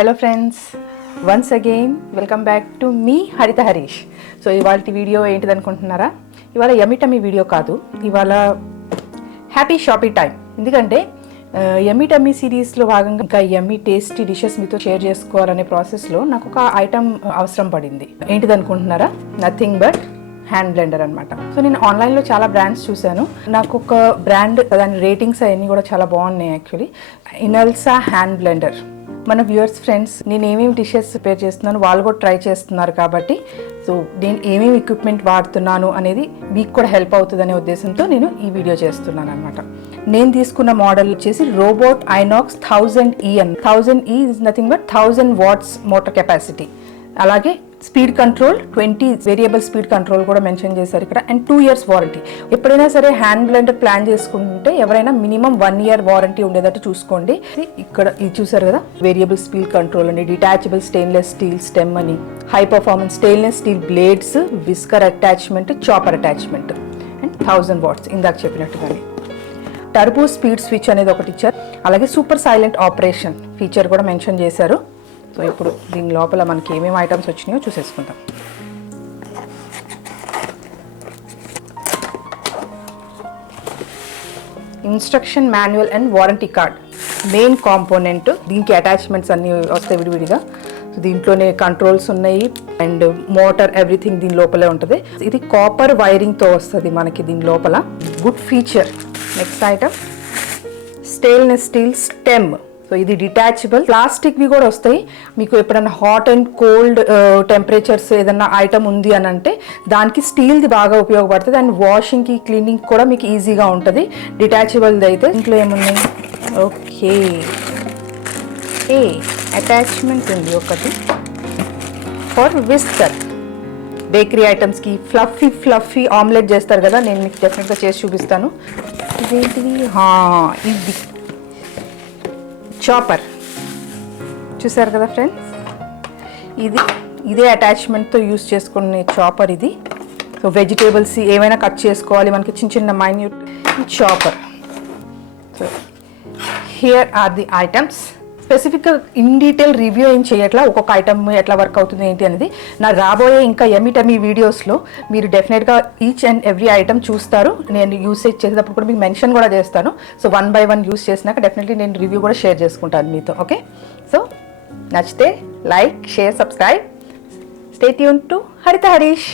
Hello friends, once again welcome back to మీ Haritha Harish. So ఇవాళ video ఏంటిది అనుకుంటున్నారా? ఇవాళ యమ్మీ టమ్మీ వీడియో కాదు, ఇవాళ హ్యాపీ షాపింగ్ టైం. ఎందుకంటే యమ్మీ టమ్మీ సిరీస్లో భాగంగా ఇంకా యమ్మీ టేస్టీ డిషెస్ మీతో షేర్ చేసుకోవాలనే ప్రాసెస్లో నాకు ఒక ఐటమ్ అవసరం పడింది. ఏంటిది అనుకుంటున్నారా? నథింగ్ బట్ హ్యాండ్ బ్లెండర్ అనమాట. సో నేను ఆన్లైన్లో చాలా బ్రాండ్స్ చూశాను. నాకు ఒక బ్రాండ్ దాని రేటింగ్స్ అవన్నీ కూడా చాలా బాగున్నాయి. Actually Inalsa hand blender. మన వ్యూవర్స్ ఫ్రెండ్స్, నేను ఏమేమి డిషెస్ ప్రిపేర్ చేస్తున్నాను వాళ్ళు కూడా ట్రై చేస్తున్నారు కాబట్టి సో నేను ఏమేమి ఎక్విప్మెంట్ వాడుతున్నాను అనేది మీకు కూడా హెల్ప్ అవుతుంది అనే ఉద్దేశంతో నేను ఈ వీడియో చేస్తున్నాను అనమాట. నేను తీసుకున్న మోడల్ వచ్చేసి రోబోట్ ఐనాక్స్ 1000E అని. 1000E is nothing but 1000 watts motor capacity. అలాగే speed control 20 variable speed control కూడా మెన్షన్ చేశారు ఇక్కడ. And 2 years warranty. ఎప్పుడైనా సరే హ్యాండ్ బ్లెండర్ ప్లాన్ చేసుకుంటే ఎవరైనా మినిమం 1 year వారంటీ ఉండేటట్టు చూసుకోండి. ఇక్కడ ఇది చూసారు కదా, వేరియబుల్ స్పీడ్ కంట్రోల్ అని, డిటాచబుల్ స్టెయిన్లెస్ స్టీల్ స్టెమ్ అని, high performance stainless steel blades, whisker attachment, chopper attachment, and 1000 watts ఇందాక చెప్పినట్టుగానే. టర్బో స్పీడ్ స్విచ్ అనేది ఒకటి ఇచ్చారు. అలాగే సూపర్ సైలెంట్ ఆపరేషన్ ఫీచర్ కూడా మెన్షన్ చేశారు. సో ఇప్పుడు దీని లోపల మనకి ఏమేమి ఐటమ్స్ వచ్చినాయో చూసేసుకుందాం. Instruction manual and warranty card, main component. దీనికి అటాచ్మెంట్స్ అన్నీ వస్తాయి విడివిడిగా. సో దీంట్లోనే కంట్రోల్స్ ఉన్నాయి అండ్ మోటార్ ఎవ్రీథింగ్ దీని లోపలే ఉంటుంది. ఇది కాపర్ వైరింగ్తో వస్తుంది మనకి దీని లోపల. Good feature. Next item stainless steel stem. So ఇది డిటాచబుల్. ప్లాస్టిక్వి కూడా వస్తాయి. మీకు ఎప్పుడైనా హాట్ అండ్ కోల్డ్ టెంపరేచర్స్ ఏదైనా ఐటమ్ ఉంది అని అంటే దానికి స్టీల్ది బాగా ఉపయోగపడుతుంది. అండ్ వాషింగ్కి క్లీనింగ్ కూడా మీకు ఈజీగా ఉంటుంది డిటాచబుల్ది అయితే. ఇంట్లో ఏమున్నాయి? ఓకే, అటాచ్మెంట్ ఉంది ఒకటి ఫర్ విస్కర్. బేకరీ ఐటమ్స్కి ఫ్లఫీ ఆమ్లెట్ చేస్తారు కదా, నేను మీకు డెఫినెట్గా చేసి చూపిస్తాను. ఇదేంటిది? ఇది చాపర్. చూసారు కదా ఫ్రెండ్స్, ఇదే అటాచ్మెంట్తో యూస్ చేసుకునే చాపర్ ఇది. సో వెజిటేబుల్స్ ఏమైనా కట్ చేసుకోవాలి మనకి చిన్న చిన్న minute chopper. So here are the items. స్పెసిఫిక్గా ఇన్ డీటెయిల్ రివ్యూ ఏం చేయట్లా, ఒక్కొక్క ఐటమ్ ఎట్లా వర్క్ అవుతుంది ఏంటి అనేది నా రాబోయే ఇంకా యమ్మీ టమ్మీ వీడియోస్లో మీరు డెఫినెట్గా ఈచ్ అండ్ ఎవ్రీ ఐటమ్ చూస్తారు. నేను యూసేజ్ చేసేటప్పుడు కూడా మీకు మెన్షన్ కూడా చేస్తాను. సో 1 by 1 యూస్ చేసినాక డెఫినెట్లీ నేను రివ్యూ కూడా షేర్ చేసుకుంటాను మీతో. ఓకే, సో నచ్చితే like, share, subscribe. Stay tune to హరిత హరీష్.